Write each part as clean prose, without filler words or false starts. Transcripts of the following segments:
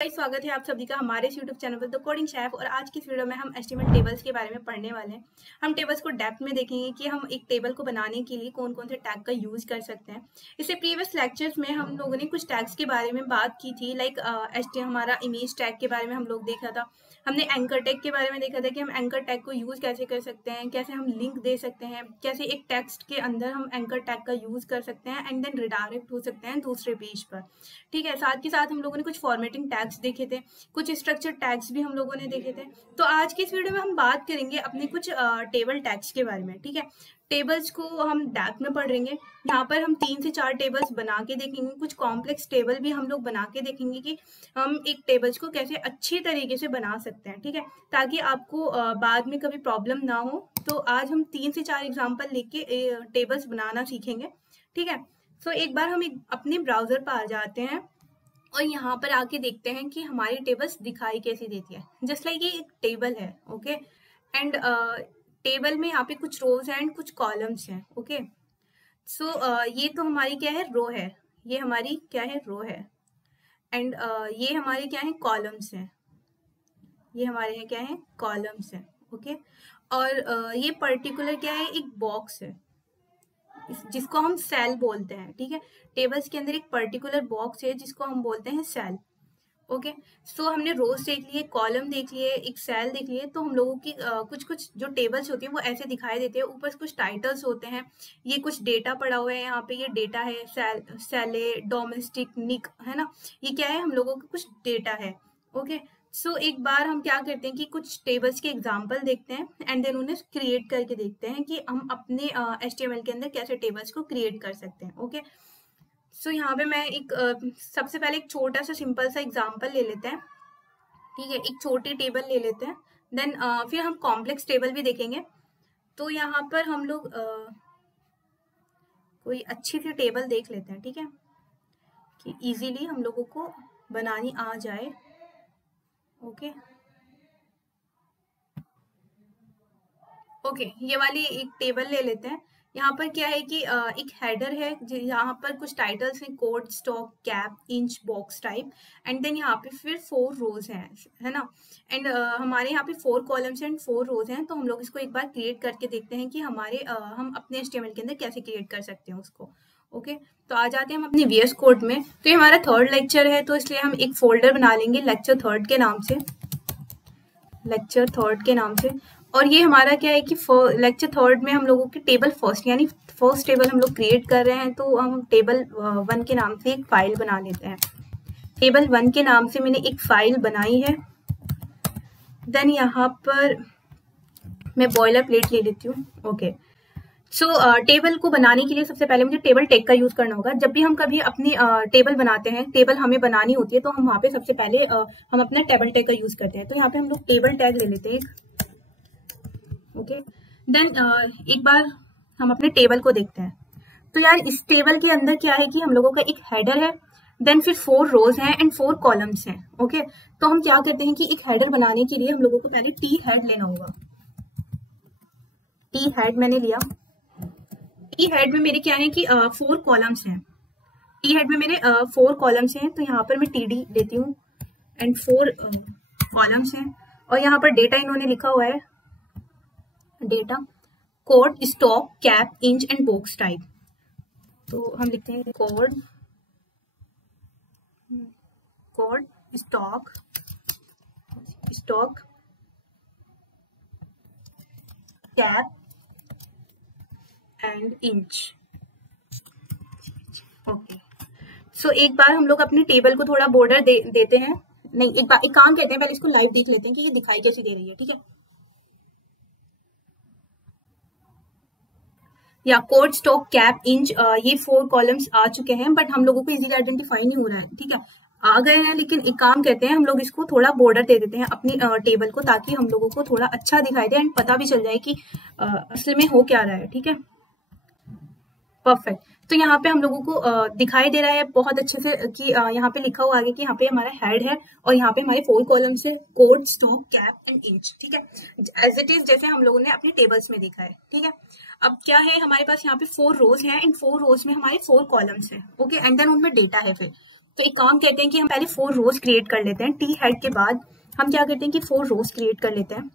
स्वागत है आप सभी का हमारे YouTube चैनल पर द कोडिंग शेफ। और आज की इस वीडियो में हम एचटीएमएल टेबल्स के बारे में पढ़ने वाले हैं। हम टेबल्स को डेप्थ में देखेंगे कि हम एक टेबल को बनाने के लिए कौन कौन से टैग का यूज कर सकते हैं। इससे प्रीवियस लेक्चर्स में हम लोगों ने कुछ टैग्स के बारे में बात की थी, लाइक हमारा इमेज टैग के बारे में हम लोग देखा था। हमने एंकर टैग के बारे में देखा था कि हम एंकर टैग को यूज कैसे कर सकते हैं, कैसे हम लिंक दे सकते हैं, कैसे एक टेक्स्ट के अंदर हम एंकर टैग का यूज कर सकते हैं एंड देन रिडायरेक्ट हो सकते हैं दूसरे पेज पर। ठीक है, साथ के साथ हम लोगों ने कुछ फॉर्मेटिंग टैग्स देखे थे, कुछ स्ट्रक्चर टैग्स भी हम लोगों ने देखे थे। तो आज की इस वीडियो में हम बात करेंगे अपने कुछ टेबल टैग्स के बारे में। ठीक है, टेबल्स को हम डेप्थ में पढ़ेंगे। यहाँ पर हम 3 से 4 टेबल्स बना के देखेंगे, कुछ कॉम्प्लेक्स टेबल भी हम लोग बना के देखेंगे कि हम एक टेबल्स को कैसे अच्छी तरीके से बना सकते हैं। ठीक है, ताकि आपको बाद में कभी प्रॉब्लम ना हो। तो आज हम 3 से 4 एग्जाम्पल लेके टेबल्स बनाना सीखेंगे। ठीक है, सो एक बार हम अपने ब्राउजर पर आ जाते हैं और यहाँ पर आके देखते हैं कि हमारी टेबल्स दिखाई कैसी देती है। जस्ट लाइक ये एक टेबल है, ओके, एंड टेबल में यहाँ पे कुछ रोज हैं एंड कुछ कॉलम्स हैं। ओके, सो ये तो हमारी क्या है, रो है। ये हमारी क्या है, रो है। एंड ये हमारे क्या है, कॉलम्स हैं। ये हमारे यहाँ क्या है, कॉलम्स हैं। ओके, और ये पर्टिकुलर क्या है, एक बॉक्स है जिसको हम सेल बोलते हैं। ठीक है, टेबल्स के अंदर एक पर्टिकुलर बॉक्स है जिसको हम बोलते हैं सेल। ओके, सो हमने रोज देख लिए, कॉलम देख लिए, एक सेल देख लिए। तो हम लोगों की कुछ कुछ जो टेबल्स होती हैं वो ऐसे दिखाई देते हैं। ऊपर कुछ टाइटल्स होते हैं, ये कुछ डेटा पड़ा हुआ है। यहाँ पे ये डेटा है, सेले, डोमेस्टिक, निक, है ना। ये क्या है, हम लोगों का कुछ डेटा है। ओके, सो एक बार हम क्या करते हैं कि कुछ टेबल्स के एग्जाम्पल देखते हैं एंड देन उन्हें क्रिएट करके देखते हैं कि हम अपने HTML के अंदर कैसे टेबल्स को क्रिएट कर सकते हैं। ओके, सो यहाँ पे मैं एक सबसे पहले एक छोटा सा सिंपल सा एग्जाम्पल ले लेते हैं। ठीक है, एक छोटी टेबल ले लेते हैं, देन फिर हम कॉम्प्लेक्स टेबल भी देखेंगे। तो यहाँ पर हम लोग कोई अच्छी सी टेबल देख लेते हैं। ठीक है, कि इजीली हम लोगों को बनानी आ जाए। ओके ओके, ये वाली एक टेबल ले लेते हैं। यहाँ पर क्या है कि एक हेडर है, यहाँ पर कुछ टाइटल्स हैं, code, stock, cap, inch, box type, and then यहाँ पे फिर 4 रोज हैं, है ना। एंड हमारे यहाँ पे 4 कॉलम्स एंड 4 रोज हैं। तो हम लोग इसको एक बार क्रिएट करके देखते हैं कि हमारे हम अपने HTML के अंदर कैसे क्रिएट कर सकते हैं उसको। ओके, तो आ जाते हैं हम अपने VS कोड में। तो ये हमारा 3rd लेक्चर है, तो इसलिए हम एक फोल्डर बना लेंगे लेक्चर 3rd के नाम से, लेक्चर 3rd के नाम से। और ये हमारा क्या है कि लेक्चर 3rd में हम लोगों की टेबल फर्स्ट, यानी फर्स्ट टेबल हम लोग क्रिएट कर रहे हैं। तो हम टेबल 1 के नाम से एक फाइल बना लेते हैं। टेबल 1 के नाम से मैंने एक फाइल बनाई है। देन यहाँ पर मैं बॉयलर प्लेट ले लेती हूँ। ओके, सो टेबल को बनाने के लिए सबसे पहले मुझे टेबल टैग का यूज करना होगा। जब भी हम कभी अपनी टेबल बनाते हैं, टेबल हमें बनानी होती है, तो हम वहाँ पे सबसे पहले हम अपना टेबल टैग का यूज करते हैं। तो यहाँ पे हम लोग टेबल टैग ले लेते हैं। ओके, देन एक बार हम अपने टेबल को देखते हैं। तो यार इस टेबल के अंदर क्या है कि हम लोगों का एक हेडर है, देन फिर 4 रोज हैं एंड 4 कॉलम्स हैं। ओके, तो हम क्या करते हैं कि एक हेडर बनाने के लिए हम लोगों को पहले टी हेड लेना होगा। टी हेड मैंने लिया। टी हेड में मेरे क्या है कि 4 कॉलम्स हैं। टी हेड में मेरे 4 कॉलम्स हैं। तो यहाँ पर मैं TD लेती हूँ एंड 4 कॉलम्स हैं। और यहाँ पर डेटा इन्होंने लिखा हुआ है, data, code, stock, cap, inch and box type. तो हम लिखते हैं code, stock, cap and inch. Okay, so एक बार हम लोग अपनी टेबल को थोड़ा बॉर्डर देते हैं। नहीं, एक काम करते हैं, पहले इसको लाइव देख लेते हैं कि ये दिखाई कैसी दे रही है। ठीक है, या कोड, स्टॉक, कैप, इंच, ये 4 कॉलम्स आ चुके हैं, बट हम लोगों को इजीली आइडेंटिफाई नहीं हो रहा है। ठीक है, आ गए हैं, लेकिन एक काम करते हैं, हम लोग इसको थोड़ा बॉर्डर दे देते हैं अपनी टेबल को, ताकि हम लोगों को थोड़ा अच्छा दिखाई दे एंड पता भी चल जाए कि असल में हो क्या रहा है। ठीक है, परफेक्ट। तो यहाँ पे हम लोगों को दिखाई दे रहा है बहुत अच्छे से कि यहाँ पे लिखा हुआ आगे कि यहाँ पे हमारा हेड है और यहाँ पे हमारे 4 कॉलम्स है, code, stock, cap and inch. ठीक है, एज इट इज जैसे हम लोगों ने अपनी टेबल्स में देखा है। ठीक है, अब क्या है, हमारे पास यहाँ पे 4 रोज हैं, इन 4 रोज में हमारे 4 कॉलम्स है। ओके, एंड देन उनमें डेटा है फिर। तो एक काम करते हैं कि हम पहले 4 रोज क्रिएट कर लेते हैं। टी हेड के बाद हम क्या करते हैं कि 4 रोज क्रिएट कर लेते हैं,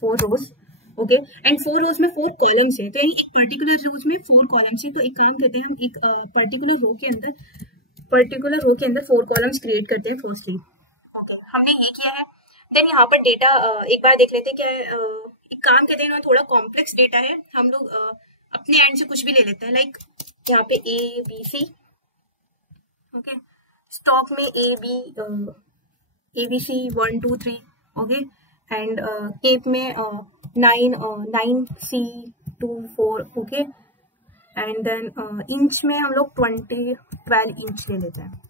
4 रोज, ओके। एंड 4 रोज में 4 कॉलम्स है, तो एक पर्टिकुलर रोज में 4 कॉलम्स है। तो एक काम करते हैं, हम एक पर्टिकुलर रो के अंदर 4 कॉलम्स क्रिएट करते हैं फर्स्टली, ओके। हमने ये किया है। देन यहाँ पर डेटा एक बार देख लेते हैं क्या है। एक काम करते हैं, थोड़ा कॉम्प्लेक्स डेटा है, हम लोग अपने एंड से कुछ भी ले लेते हैं, लाइक यहाँ पे ABC, ओके। स्टॉक में ABC 1 2 3, ओके। एंड केप में 9C24, okay. And then inch में हम लोग 12 इंच ले लेते हैं।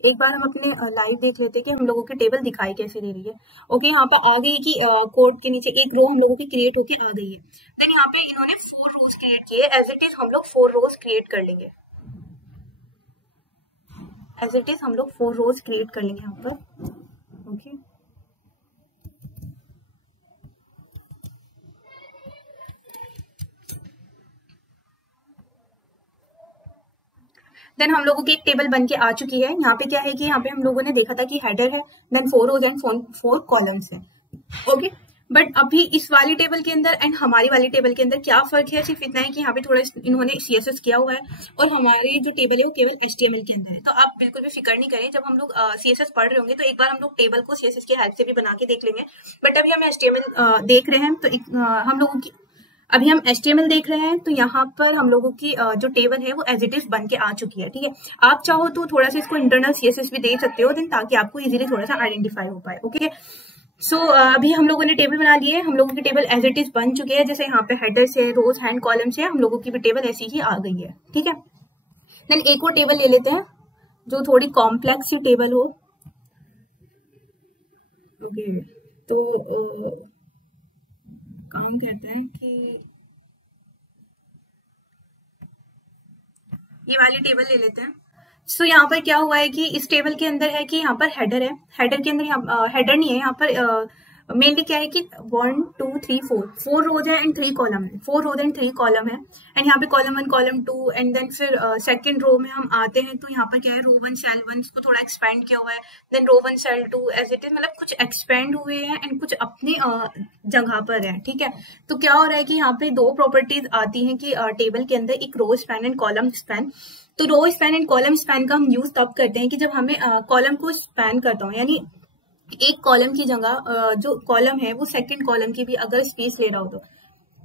एक बार हम अपने लाइव देख लेते हैं कि हम लोगों की टेबल दिखाई कैसे दे रही है, ओके। यहाँ पर आ गई कि कोड के नीचे एक रो हम लोगों की क्रिएट होके आ गई है। देन यहाँ पे इन्होंने 4 रोज क्रिएट किए, एज इट इज हम लोग 4 रोज क्रिएट कर लेंगे, एज इट इज हम लोग 4 रोज क्रिएट कर लेंगे यहाँ पर, ओके। देन हम लोगों की एक टेबल बन के आ चुकी है। यहाँ पे क्या है कि यहाँ पे हम लोगों ने देखा था कि हेडर है, देन 4 रोज एंड 4 कॉलम्स है, ओके। बट अभी इस वाली टेबल के अंदर एंड हमारी वाली टेबल के अंदर क्या फर्क है, सिर्फ इतना है कि यहाँ पे थोड़ा इन्होंने CSS किया हुआ है और हमारी जो टेबल है वो केवल HTML के अंदर है। तो आप बिल्कुल भी फिक्र नहीं करें, जब हम लोग CSS पढ़ रहे होंगे तो एक बार हम लोग टेबल को CSS की हेल्प से भी बना के देख लेंगे। बट अभी हम HTML देख रहे हैं, तो हम लोगों की अभी हम HTML देख रहे हैं, तो यहाँ पर हम लोगों की जो टेबल है वो एज इट इज बन के आ चुकी है, ठीक है। आप चाहो तो थोड़ा सा इसको इंटरनल CSS भी दे सकते हो, देन ताकि आपको इजीली थोड़ा सा आइडेंटिफाई हो पाए, ओके। सो अभी हम लोगों ने टेबल बना ली है, हम लोगों की टेबल एज इट इज बन चुकी है। जैसे यहाँ पे हेडर्स है, रोज हैंड कॉलम्स है, हम लोगों की भी टेबल ऐसी ही आ गई है, ठीक है। देन एक और टेबल ले लेते हैं जो थोड़ी कॉम्प्लेक्स सी टेबल हो, ओके। तो काम कहते हैं कि ये वाली टेबल ले लेते हैं। सो यहाँ पर क्या हुआ है कि इस टेबल के अंदर है कि यहाँ पर हेडर है, हेडर के अंदर हेडर नहीं है, यहाँ पर मेनली क्या है कि 1 2 3 4 रोज है एंड 3 कॉलम है, 4 रोज एंड 3 कॉलम है। एंड यहाँ पे कॉलम 1 कॉलम 2 एंड देन फिर सेकंड रो में हम आते हैं, तो यहाँ पर क्या है, रो 1 सेल 1 इसको थोड़ा एक्सपेंड किया हुआ है, then row 1 cell 2 as it is, मतलब कुछ एक्सपेंड हुए हैं एंड कुछ अपनी जगह पर है, ठीक है। तो क्या हो रहा है कि यहाँ पे 2 प्रॉपर्टीज आती हैं कि टेबल के अंदर, एक row span and column span. तो row span and column span का हम यूज तब करते हैं कि जब हमें कॉलम को स्पैन करता हूँ, यानी एक कॉलम की जगह जो कॉलम है वो सेकंड कॉलम की भी अगर स्पेस ले रहा हो, तो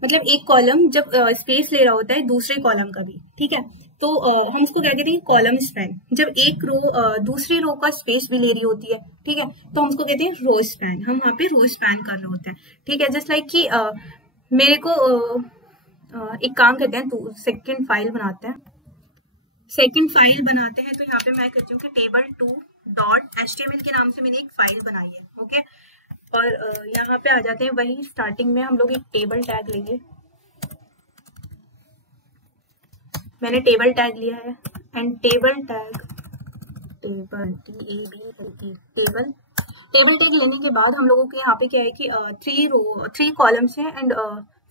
मतलब एक कॉलम जब स्पेस ले रहा होता है दूसरे कॉलम का भी, ठीक है। तो हम इसको क्या कहते हैं, कॉलम स्पैन। जब एक रो दूसरी रो का स्पेस भी ले रही होती है, ठीक है, तो हम उसको कहते हैं रो स्पैन। हम वहां पे रो स्पैन कर रहे होते हैं, ठीक है। जस्ट लाइक कि मेरे को एक काम करते हैं, तो सेकंड फाइल बनाते हैं, तो यहाँ पे मैं कहती हूँ कि table2.html के नाम से मैंने एक फाइल बनाई है, ओके। और यहाँ पे आ जाते हैं, वही स्टार्टिंग में हम लोग एक टेबल टैग लेंगे, मैंने टेबल टैग लिया है एंड टेबल टैग लेने के बाद हम लोगों के यहाँ पे क्या है कि 3 कॉलम्स हैं एंड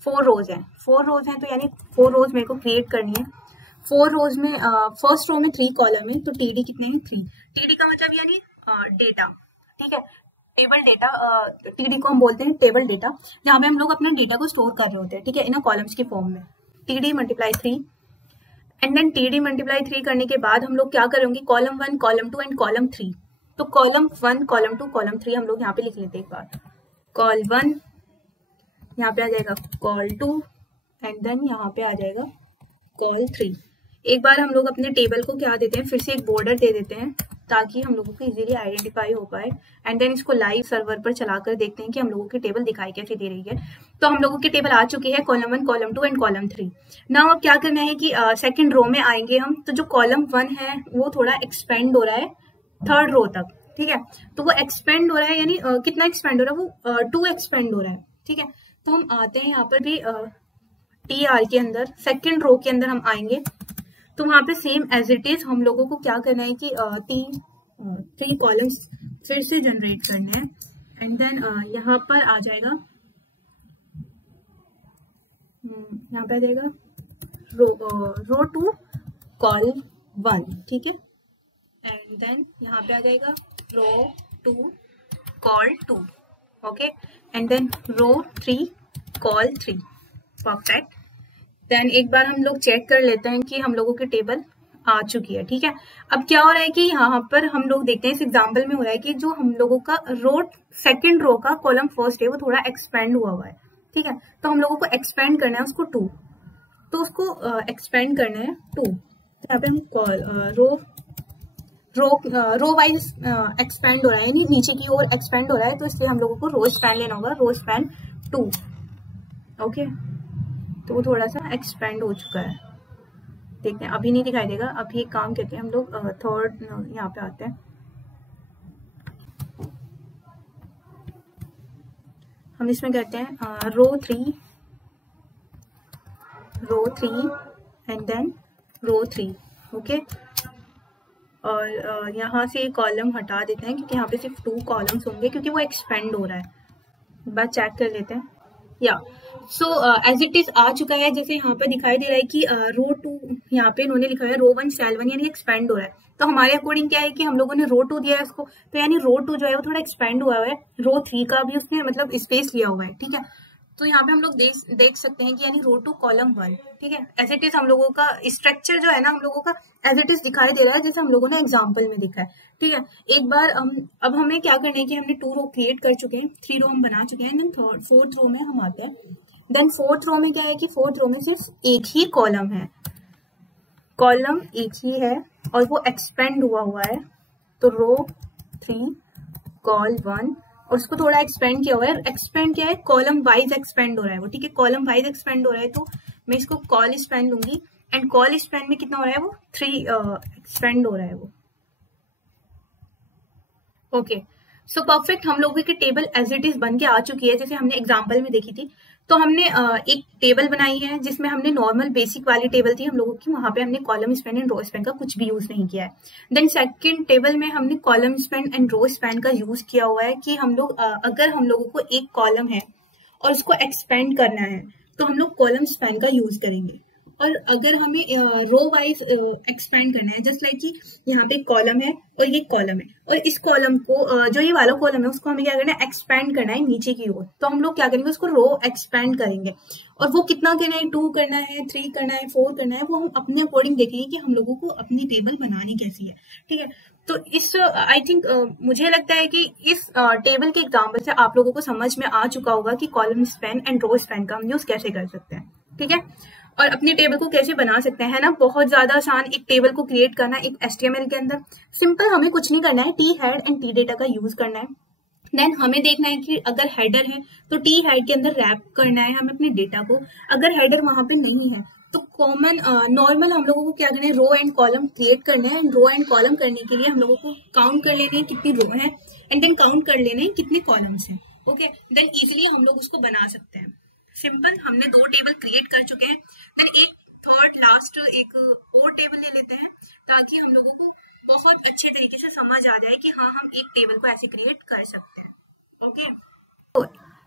4 रोज हैं, 4 रोज हैं, तो यानी 4 रोज मेरे को क्रिएट करनी है। 4 रोज में फर्स्ट रो में 3 कॉलम है, तो TD कितने हैं, 3। TD का मतलब यानी डेटा, ठीक है, टेबल डेटा। TD को हम बोलते हैं टेबल डेटा, जहाँ पे हम लोग अपना डेटा को स्टोर कर रहे होते हैं, ठीक है, इन कॉलम्स की फॉर्म में। TD multiply 3 and then TD multiply 3 करने के बाद हम लोग क्या करेंगे, कॉलम 1 कॉलम 2 एंड कॉलम 3। तो कॉलम 1 कॉलम 2 कॉलम 3 हम लोग यहाँ पे लिख लेते हैं एक बार। कॉल 1 यहाँ पे आ जाएगा, कॉल 2 एंड देन यहाँ पे आ जाएगा कॉल 3। एक बार हम लोग अपने टेबल को क्या देते हैं, फिर से एक बॉर्डर दे देते हैं ताकि हम लोगों को इजीली आइडेंटिफाई हो पाए। एंड देन इसको लाइव सर्वर पर चलाकर देखते हैं कि हम लोगों की टेबल दिखाई कैसे दे रही है। तो हम लोगों की टेबल आ चुकी है, column 1 column 2 and column 3। Now अब क्या करना है कि सेकंड रो में आएंगे हम, तो जो कॉलम 1 है वो थोड़ा एक्सपेंड हो रहा है 3rd रो तक, ठीक है। तो वो एक्सपेंड हो रहा है, यानी कितना एक्सपेंड हो रहा है, वो 2 एक्सपेंड हो रहा है, ठीक है। तो हम आते हैं यहाँ पर भी TR के अंदर, सेकंड रो के अंदर हम आएंगे, तो वहां पे सेम एज इट इज हम लोगों को क्या करना है कि 3 कॉलम्स फिर से जनरेट करने हैं। एंड देन यहाँ पर आ जाएगा, यहाँ पे आ जाएगा रो 2 कॉल 1, ठीक है। एंड देन यहाँ पे आ जाएगा row 2 col 2, okay, and then row 3 col 3, perfect. Then एक बार हम लोग चेक कर लेते हैं कि हम लोगों की टेबल आ चुकी है, ठीक है। अब क्या हो रहा है कि यहाँ पर हम लोग देखते हैं इस एग्जांपल में हो रहा है कि जो हम लोगों का रो सेकंड रो का कॉलम फर्स्ट है वो थोड़ा एक्सपेंड हुआ है, ठीक है। तो हम लोगों को एक्सपेंड करना है उसको 2, तो उसको एक्सपेंड करना है 2। यहाँ पे हम रो वाइज एक्सपेंड हो रहा है, यानी नीचे की ओर एक्सपेंड हो रहा है, तो इसलिए हम लोगों को रो स्पैन लेना होगा, रो स्पैन 2, ओके। तो वो थोड़ा सा एक्सपेंड हो चुका है, देखते हैं, अभी नहीं दिखाई देगा। अभी एक काम करते हैं हम लोग, थर्ड यहाँ पे आते हैं, हम इसमें कहते हैं रो 3 एंड देन रो 3, ओके। और यहाँ से कॉलम हटा देते हैं क्योंकि यहाँ पे सिर्फ 2 कॉलम्स होंगे क्योंकि वो एक्सपेंड हो रहा है। बात चेक कर लेते हैं, या सो एज इट इज आ चुका है, जैसे यहाँ पे दिखाई दे रहा है कि रो 2 यहाँ पे इन्होंने लिखा है रो 1 सेल 1, यानी एक्सपेंड हो रहा है। तो हमारे अकॉर्डिंग क्या है कि हम लोगों ने रो 2 दिया है उसको, तो यानी रो 2 जो है वो थोड़ा एक्सपेंड हुआ है, रो 3 का भी उसने मतलब स्पेस लिया हुआ है, ठीक है। तो यहाँ पे हम लोग देख सकते हैं कि यानी रो 2 कॉलम 1, ठीक है। एज इट इज हम लोगों का स्ट्रक्चर जो है ना हम लोगों का एज इट इज दिखाई दे रहा है जैसे हम लोगों ने एग्जाम्पल में दिखा है, ठीक है। एक बार अब हमें क्या करना है कि हमने 2 रो क्रिएट कर चुके हैं, 3 रो हम बना चुके हैं, देन फोर्थ रो में हम आते हैं। देन फोर्थ रो में क्या है कि फोर्थ रो में सिर्फ एक ही कॉलम है, कॉलम एक ही है और वो एक्सपेंड हुआ है, तो रो 3 कॉल 1 और उसको थोड़ा एक्सपेंड किया हुआ है। एक्सपेंड क्या है, कॉलम वाइज एक्सपेंड हो रहा है वो, ठीक है। कॉलम वाइज एक्सपेंड हो रहा है तो मैं इसको कॉल स्पैन लूंगी, एंड कॉल स्पैन में कितना हो रहा है वो 3 एक्सपेंड हो रहा है वो, ओके। सो परफेक्ट, हम लोगों की टेबल एज इट इज बन के आ चुकी है जैसे हमने एग्जाम्पल में देखी थी। तो हमने एक टेबल बनाई है जिसमें हमने नॉर्मल बेसिक वाली टेबल थी हम लोगों की, वहां पे हमने column span and row span का कुछ भी यूज नहीं किया है। देन सेकंड टेबल में हमने column span and row span का यूज किया हुआ है कि हम लोग अगर हम लोगों को एक कॉलम है और उसको एक्सपेंड करना है तो हम लोग कॉलम स्पैन का यूज करेंगे, और अगर हमें रो वाइज एक्सपेंड करना है, जस्ट लाइक कि यहाँ पे एक कॉलम है और ये कॉलम है, और इस कॉलम को जो ये वाला कॉलम है उसको हमें क्या करना है, एक्सपेंड करना है नीचे की ओर, तो हम लोग क्या करेंगे उसको रो एक्सपेंड करेंगे। और वो कितना करना है, 2 करना है, 3 करना है, 4 करना है, वो हम अपने अकॉर्डिंग देखेंगे कि हम लोगों को अपनी टेबल बनानी कैसी है, ठीक है। तो इस आई थिंक मुझे लगता है कि इस टेबल के एग्जाम्पल से आप लोगों को समझ में आ चुका होगा कि column span and row span का हम यूज कैसे कर सकते हैं, ठीक है। और अपनी टेबल को कैसे बना सकते हैं ना, बहुत ज्यादा आसान एक टेबल को क्रिएट करना एक HTML के अंदर। सिंपल, हमें कुछ नहीं करना है, T head and T data का यूज करना है। देन हमें देखना है कि अगर हेडर है तो टी हेड के अंदर रैप करना है हमें अपने डेटा को। अगर हेडर वहां पे नहीं है तो कॉमन नॉर्मल हम लोगों को क्या करना है, रो एंड कॉलम क्रिएट करना है। एंड रो एंड कॉलम करने के लिए हम लोगों को काउंट कर लेने हैं कितनी रो है, एंड देन काउंट कर लेने हैं कितने कॉलम्स हैं, ओके। देन इजिली हम लोग उसको बना सकते हैं। सिंपल, हमने 2 टेबल क्रिएट कर चुके हैं। देन एक थर्ड लास्ट एक और टेबल ले लेते हैं ताकि हम लोगों को बहुत अच्छे तरीके से समझ आ जाए कि हाँ हम एक टेबल को ऐसे क्रिएट कर सकते हैं, ओके। तो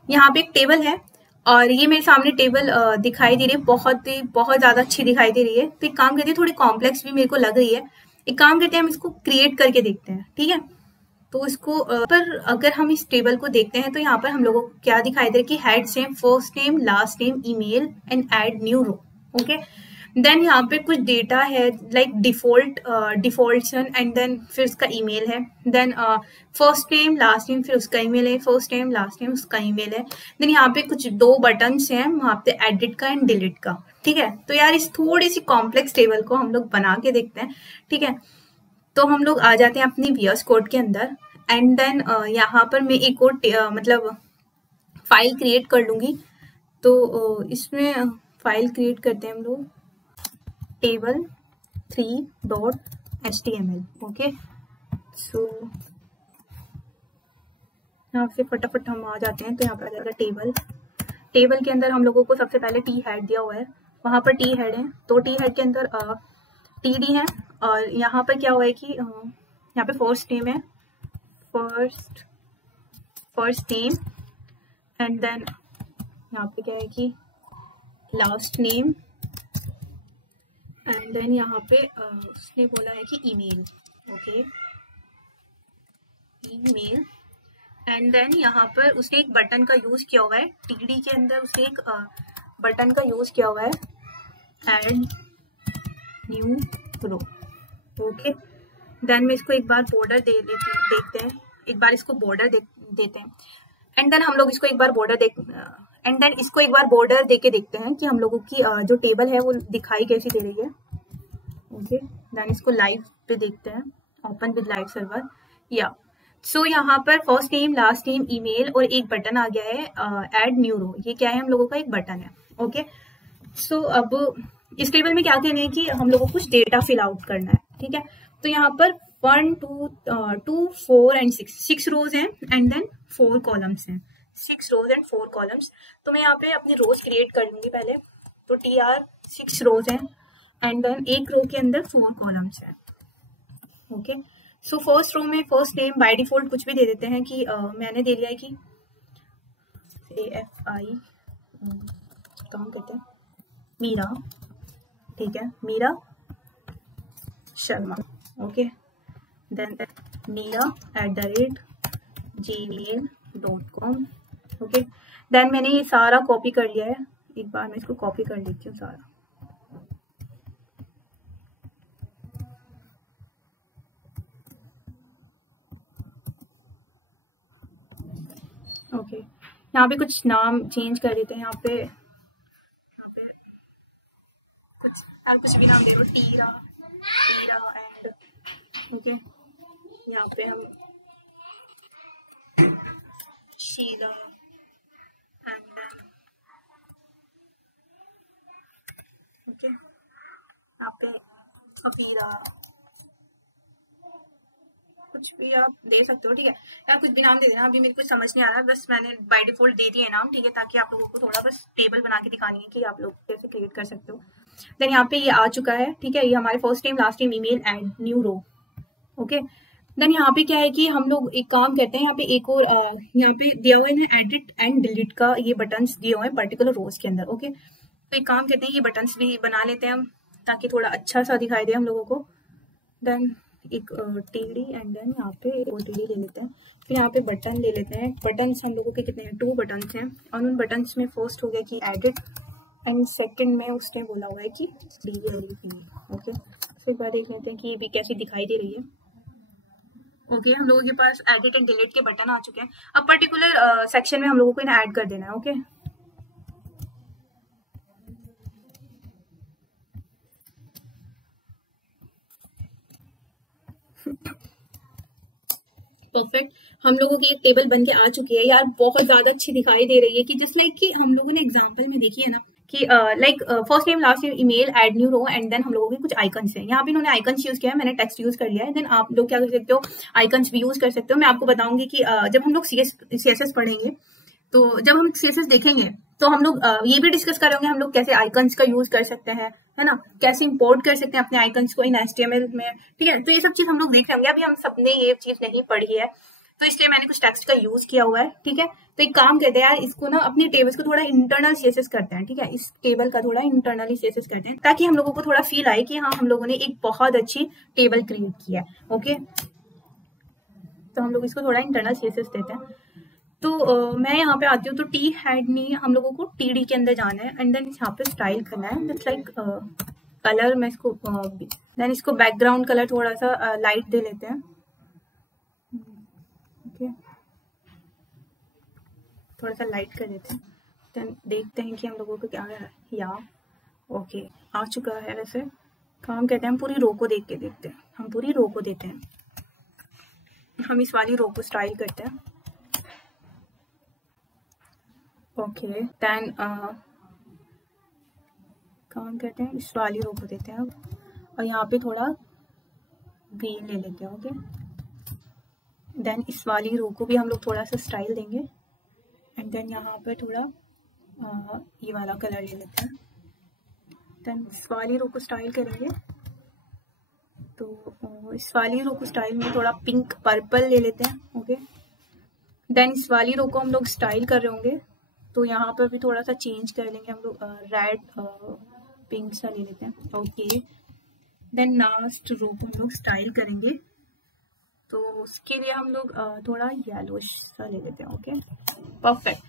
यहाँ पे एक टेबल है और ये मेरे सामने टेबल दिखाई दे रही है, बहुत ज्यादा अच्छी दिखाई दे रही है। तो एक काम करते हैं, थोड़ी कॉम्प्लेक्स भी मेरे को लग रही है, एक काम करते हैं हम इसको क्रिएट करके देखते हैं, ठीक है। तो इसको पर अगर हम इस टेबल को देखते हैं तो यहाँ पर हम लोगों को क्या दिखाई दे रहा है कि head same, first name, last name, email and add new row, okay. Then यहाँ पे कुछ डेटा है लाइक डिफॉल्ट एंड देन फिर उसका ईमेल है। Then first name last name फिर उसका ईमेल है, फर्स्ट नेम लास्ट नेम उसका ईमेल है। देन यहाँ पे कुछ 2 बटन्स हैं वहाँ पे, एडिट का एंड डिलीट का, ठीक है। तो यार इस थोड़ी सी कॉम्प्लेक्स टेबल को हम लोग बना के देखते हैं, ठीक है। तो हम लोग आ जाते हैं अपनी VS कोड के अंदर, एंड देन यहाँ पर मैं एक और मतलब फाइल क्रिएट कर लूंगी। तो इसमें फाइल क्रिएट करते हैं हम लोग table3.html, ओके। सो यहाँ से फटाफट हम आ जाते हैं। तो यहाँ पर आ जाएगा टेबल के अंदर हम लोगों को सबसे पहले टी हेड दिया हुआ है, वहां पर टी हेड है, तो टी हेड के अंदर TD है। और यहाँ पर क्या हुआ है कि यहाँ पे फर्स्ट नेम है, फर्स्ट नेम, एंड देन यहाँ पे क्या है कि लास्ट नेम, एंड देन यहाँ पे उसने बोला है कि email, okay, email. And then यहाँ पर उसने एक बटन का यूज किया हुआ है, टीडी के अंदर उसने एक बटन का यूज किया हुआ है, add new row. Okay, then मैं इसको एक बार बॉर्डर देखते हैं, एक बार इसको बॉर्डर देते हैं। एंड देन हम लोग इसको एक बार बॉर्डर देके देखते हैं कि हम लोगों की जो टेबल है वो दिखाई कैसी दे रही है। ओके, देन इसको लाइव पे देखते हैं, ओपन विद लाइव सर्वर। या सो यहाँ पर first name, last name, email और एक बटन आ गया है, एड न्यू रो। ये क्या है, हम लोगों का एक बटन है। ओके, सो अब इस टेबल में क्या कहना है कि हम लोगों को कुछ डेटा फिल आउट करना है। ठीक है, तो यहाँ पर 1 2 4 एंड 6 रोज हैं एंड देन 4 कॉलम्स हैं। 6 रोज एंड 4 कॉलम्स। तो मैं यहाँ पे अपनी रोज क्रिएट कर लूंगी पहले। तो TR 6 रोज हैं एंड देन एक रो के अंदर 4 कॉलम्स हैं। ओके, सो फर्स्ट रो में फर्स्ट नेम बाय डिफॉल्ट कुछ भी दे देते हैं कि मैंने दे लिया है कि AFI, काम करते हैं, मीरा। ठीक है, Meera Sharma. Okay, then meera@gmail.com। Okay, then मैंने ये सारा कॉपी कर लिया है। एक बार मैं इसको कॉपी कर लेती हूँ सारा। ओके, यहाँ पे कुछ नाम चेंज कर देते हैं। यहाँ पे कुछ भी नाम दे दो, टीरा एंड। ओके, यहाँ पे हम शीला एंड देन। ओके, यहाँ पे अबीरा, कुछ भी आप दे सकते हो। ठीक है, यार कुछ भी नाम दे देना, अभी मेरे को समझ नहीं आ रहा, बस मैंने बाय डिफॉल्ट दे दिए नाम। ठीक है, ताकि आप लोगों को थोड़ा बस टेबल बना के दिखानी है कि आप लोग कैसे क्रिएट कर सकते हो। देन यहाँ पे ये आ चुका है। ठीक है, ये हमारे first name, last name, email and new row. Okay, then यहाँ पे क्या है कि हम लोग एक काम करते हैं, यहाँ पे एक और यहाँ पे दिया हुआ है एडिट एंड डिलीट का ये बटन्स दिए हुए हैं पर्टिकुलर रोज के अंदर। ओके, तो एक काम करते हैं, ये बटन्स भी बना लेते हैं हम ताकि थोड़ा अच्छा सा दिखाई दे हम लोगों को। देन एक TD एंड देन यहाँ पे एक OTD ले लेते हैं। फिर यहाँ पे बटन ले लेते हैं। बटन्स हम लोगों के कितने हैं, 2 बटन्स हैं और उन बटन्स में फर्स्ट हो गया कि एडिट एंड सेकंड में उसने बोला हुआ है कि DLP। ओके, फिर एक बार देख लेते हैं कि ये भी कैसी दिखाई दे रही है। ओके, हम लोगों के पास एडिट एंड डिलीट के बटन आ चुके हैं। अब पर्टिकुलर सेक्शन में हम लोगों को इन्हें ऐड कर देना है। ओके, परफेक्ट, हम लोगों की एक टेबल बन के आ चुकी है। यार बहुत ज्यादा अच्छी दिखाई दे रही है कि जस्ट लाइक कि हम लोगों ने एग्जांपल में देखी है ना कि like first name, last name, email, add new row and then हम लोगों के कुछ आइकन्स हैं। यहाँ पे इन्होंने आइकन्स यूज किया है, मैंने टेक्स्ट यूज कर लिया है। देन आप लोग क्या कर सकते हो, आइकन्स भी यूज कर सकते हो। मैं आपको बताऊंगी कि जब हम लोग CSS पढ़ेंगे, तो जब हम CSS देखेंगे तो हम लोग ये भी डिस्कस करेंगे हम लोग कैसे आइकन्स का यूज कर सकते हैं, है ना, कैसे इंपोर्ट कर सकते हैं अपने आइकन्स को इन HTML में। ठीक है, तो ये सब चीज हम लोग देख रहे होंगे। अभी हम सबने ये चीज नहीं पढ़ी है, तो इसलिए मैंने कुछ टेक्स्ट का यूज किया हुआ है। ठीक है, तो एक काम करते हैं यार, इसको ना अपनी टेबल्स को थोड़ा इंटरनल CSS करते हैं। ठीक है, इस टेबल का थोड़ा इंटरनली CSS करते हैं ताकि हम लोगों को थोड़ा फील आए कि हाँ हम लोगों ने एक बहुत अच्छी टेबल क्रिएट किया है। ओके, तो हम लोग इसको थोड़ा इंटरनल CSS देते हैं। तो मैं यहाँ पे आती हूँ, तो T हेड नहीं, हम लोगों को TD के अंदर जाना है एंड देन यहाँ पे स्टाइल करना है। जस्ट लाइक कलर, मैं इसको देन इसको बैकग्राउंड कलर थोड़ा सा लाइट दे लेते हैं। ओके, थोड़ा सा लाइट कर देते हैं। देन देखते हैं कि हम लोगों को क्या है। या ओके, आ चुका है। वैसे काम कहते हैं हम पूरी रो को देख के देखते हैं, हम पूरी रो को देते हैं। हम इस वाली रो को स्टाइल करते हैं। ओके, देन काम करते हैं इस वाली रो को देते हैं और यहाँ पे थोड़ा ग्रीन ले लेते हैं। ओके, देन इस वाली रो को भी हम लोग थोड़ा सा स्टाइल देंगे एंड देन यहाँ पर थोड़ा ये वाला कलर ले लेते हैं। देन इस वाली रो को स्टाइल करेंगे, तो इस वाली रो को स्टाइल में थोड़ा पिंक पर्पल ले लेते हैं। ओके, देन इस वाली रो को हम लोग स्टाइल कर रहे होंगे, तो यहाँ पर भी थोड़ा सा चेंज कर लेंगे हम लोग, रेड पिंक सा ले लेते हैं। ओके, देन लास्ट रो को हम लोग स्टाइल करेंगे तो उसके लिए हम लोग थोड़ा येलो सा ले लेते हैं। Okay, perfect.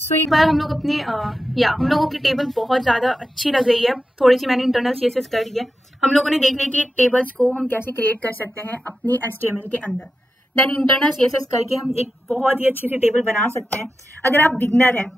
सो एक बार हम लोग अपने हम लोगों की टेबल बहुत ज़्यादा अच्छी लग रही है, थोड़ी सी मैंने इंटरनल CSS कर दी है। हम लोगों ने देख ली कि टेबल्स को हम कैसे क्रिएट कर सकते हैं अपनी HTML के अंदर। देन इंटरनल CSS करके हम एक बहुत ही अच्छी सी टेबल बना सकते हैं। अगर आप बिगनर हैं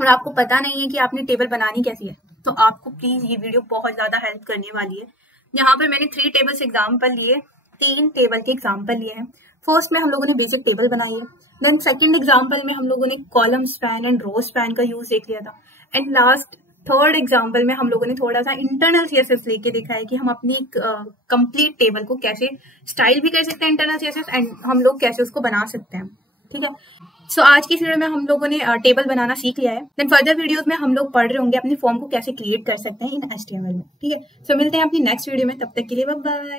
और आपको पता नहीं है कि आपने टेबल बनानी कैसी है, तो आपको प्लीज ये वीडियो बहुत ज्यादा हेल्प करने वाली है। यहाँ पर मैंने 3 टेबल्स एग्जाम्पल लिए, 3 टेबल के एग्जाम्पल लिए हैं। फर्स्ट में हम लोगों ने बेसिक टेबल बनाई है, देन सेकंड एग्जाम्पल में हम लोगों ने column span and row span का यूज देख लिया था, एंड लास्ट थर्ड एग्जाम्पल में हम लोगों ने थोड़ा सा इंटरनल CSS लेके देखा है कि हम अपनी एक कंप्लीट टेबल को कैसे स्टाइल भी कर सकते हैं इंटरनल CSS, एंड हम लोग कैसे उसको बना सकते हैं। ठीक है, सो आज की वीडियो में हम लोगों ने टेबल बनाना सीख लिया है। देन फर्दर वीडियोस में हम लोग पढ़ रहे होंगे अपने फॉर्म को कैसे क्रिएट कर सकते हैं इन HTML में। ठीक है, सो मिलते हैं अपनी नेक्स्ट वीडियो में, तब तक के लिए बाय बाय।